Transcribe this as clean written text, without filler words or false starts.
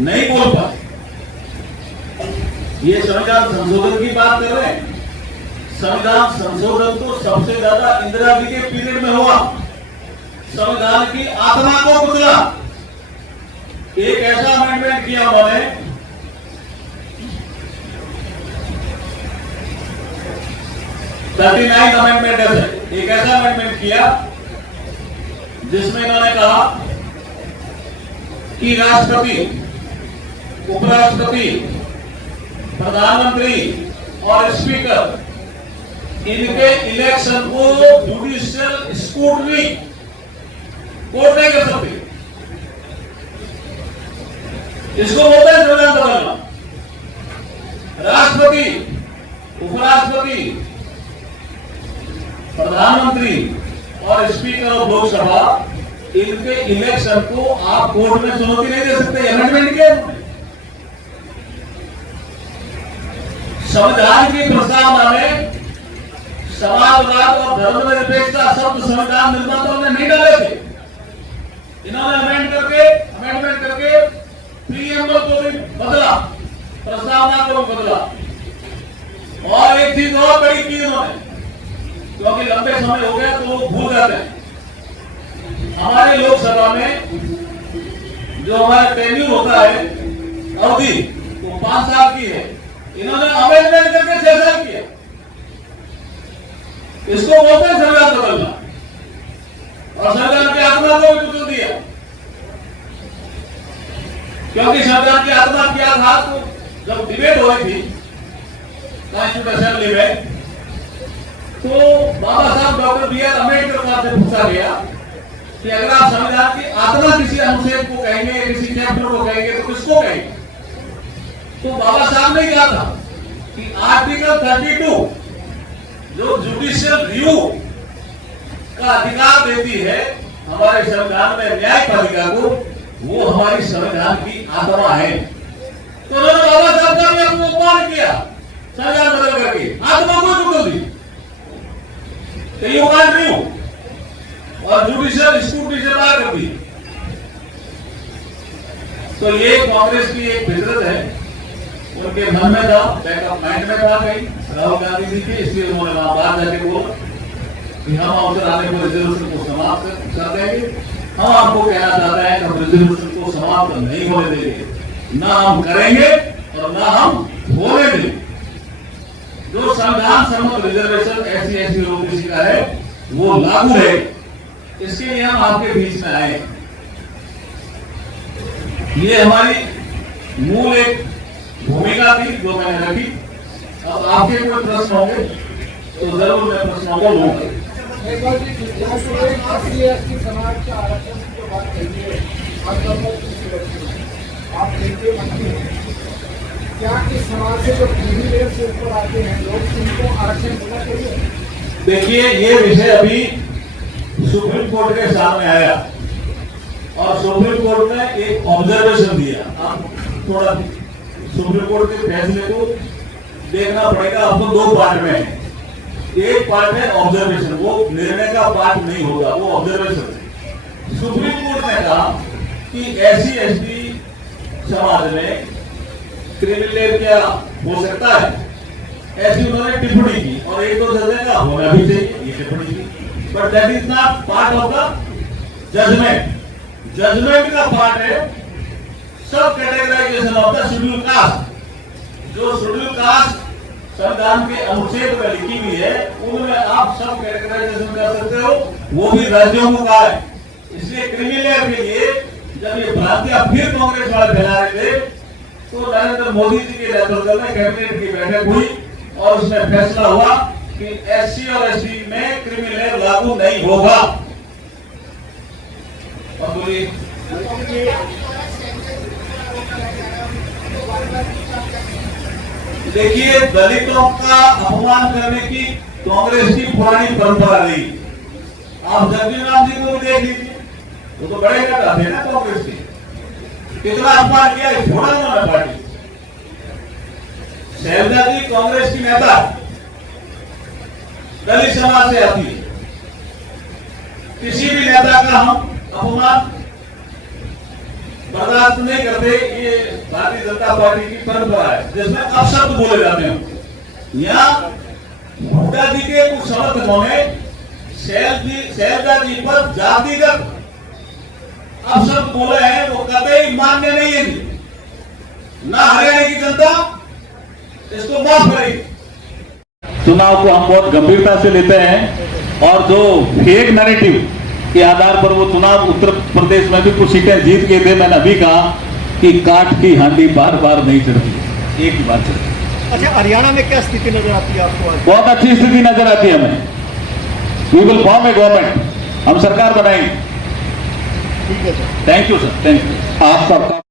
नहीं बोल पाए। ये संविधान संशोधन की बात कर रहे हैं। संविधान संशोधन तो सबसे ज्यादा इंदिरा जी के पीरियड में हुआ। संविधान की आत्मा को कुचला। एक ऐसा अमेंडमेंट किया उन्होंने, 39 अमेंडमेंट है, एक ऐसा अमेंडमेंट किया जिसमें इन्होंने कहा कि राष्ट्रपति, उपराष्ट्रपति, प्रधानमंत्री और स्पीकर, इनके इलेक्शन को जुडिशियल स्क्रूटनी कोर्ट नहीं कर सकते। इसको बोलते हैं संविधान बदलना। राष्ट्रपति, उपराष्ट्रपति, प्रधानमंत्री और स्पीकर ऑफ लोकसभा, इनके इलेक्शन को आप कोर्ट में चुनौती नहीं दे सकते। अमेंडमेंट किया संविधान की प्रस्तावना में समाजवाद और धर्मनिरपेक्षता शब्द संविधान निर्माताओं ने नहीं डाले थे। इन्होंने अमेंडमेंट करके प्रीएम्बल को भी बदला, प्रस्तावना को भी बदला। और एक चीज और बड़ी की इन्होंने, क्योंकि लंबे समय हो गया तो वो भूल जाते हैं। हमारे लोकसभा में जो हमारा टेन्यूर होता है, अवधि, वो 5 साल की है। इन्होंने अमेंडमेंट करके 6 साल किया। इसको बोलते हैं संविधान बदलना। और संविधान की आत्मा को भी कुचल दिया, क्योंकि संविधान की आत्मा क्या था। तो जब डिबेट हो रही थी कॉन्स्टिट्यूशन असेंबली में, तो बाबा साहब डॉक्टर बी.आर. अम्बेडकर से पूछा गया कि अगर आप संविधान की आत्मा किसी अनुच्छेद को कहेंगे, किसी चैप्टर को कहेंगे, तो किसको कहेंगे? तो बाबा साहब ने कहा था कि आर्टिकल 32 जो जुडिशियल रिव्यू का अधिकार देती है हमारे संविधान में न्यायपालिका को, वो हमारी संविधान की आत्मा है। तो उन्होंने बाबा साहब का भी अपमान किया संविधान बदल करके, आत्मा को टुकड़ दी। और जुडिशियल स्क्रूटनी से बाहर कर दी। तो ये कांग्रेस की एक फितरत है, उनके मन में था, बैकअप माइंड में था कहीं राहुल गांधी जी के, इसलिए उन्होंने वहां बाहर जाके बोला कि हम अवसर आने पर रिजर्वेशन को समाप्त कर देंगे। हम आपको कहना चाहते हैं कि हम रिजर्वेशन को समाप्त नहीं होने देंगे, ना हम करेंगे और ना हम होने देंगे। जो संविधान सम्मत रिजर्वेशन SC/ST OBC का है वो लागू है। इसके लिए हम आपके बीच में आए। ये हमारी मूल एक भूमिका थी जो मैंने रखी। अब आपके कोई प्रश्न होंगे तो जरूर मैं प्रश्नों को लूंगा। समाज का आरक्षण की बात करिए, आप देखिए क्या इस समाज से जो प्रिविलेज से ऊपर आते हैं लोग, उनको आरक्षण देना चाहिए? देखिए, ये विषय अभी सुप्रीम कोर्ट के सामने आया और सुप्रीम कोर्ट ने एक ऑब्जर्वेशन दिया। आप थोड़ा सुप्रीम कोर्ट के फैसले को देखना पड़ेगा। आपको 2 पार्ट में है। एक पार्ट है ऑब्जर्वेशन, वो निर्णय का पार्ट नहीं होगा, वो ऑब्जर्वेशन है। सुप्रीम कोर्ट ने कहा कि SC/ST समाज में क्रिमिनल क्या हो सकता है, ऐसी उन्होंने टिप्पणी की और 1-2 जज का होना भी चाहिए ये टिप्पणी की। But that is not part of the judgement. Judgement का पार्ट है सब categorisation of the schedule caste. जो शेड्यूल कास्ट संविधान के अनुच्छेद में लिखी हुई है, उनमें आप सब कैटेगराइजेशन कर सकते हो, वो भी राज्यों को कहा है। इसलिए क्रिमिनल के लिए जब ये भ्रांतियां फिर कांग्रेस वाले फैला रहे थे, तो नरेंद्र मोदी जी के नेतृत्व में कैबिनेट की बैठक हुई और उसमें फैसला हुआ कि SC और ST में क्रिमिनल लागू नहीं होगा। और बोलिए, देखिए, दलितों का अपमान करने की कांग्रेस की पुरानी परंपरा रही। आप जगजीत राम जी को भी देख लीजिए, वो तो बड़े नेता थे ना कांग्रेस के, कितना अपमान किया, छोड़ा उन्होंने पार्टी। शैलजा जी कांग्रेस की नेता, दलित समाज से आती है, किसी भी नेता का हम अपमान बर्दाश्त नहीं करते। ये भारतीय जनता पार्टी की परंपरा है जिसमें अपशब्द बोले जाते हैं। यहाँ हुड्डा जी के कुछ समर्थकों ने शैलजा जी पर जातिगत अपशब्द बोले हैं, वो कतई मान्य नहीं है जी। ना हरियाणा की जनता इसको माफ करेगी। चुनाव को हम बहुत गंभीरता से लेते हैं और जो फेक नैरेटिव के आधार पर वो चुनाव उत्तर प्रदेश में भी कुछ सीटें जीत गए थे, मैंने अभी कहा कि काठ की हांडी बार बार नहीं चढ़ती, एक ही बार चढ़ती। अच्छा, हरियाणा में क्या स्थिति नजर आती है आपको आज? बहुत अच्छी स्थिति नजर आती है हमें। We will form a government, हम सरकार बनाएंगे। ठीक है sir, thank you sir, thank you. आप सबका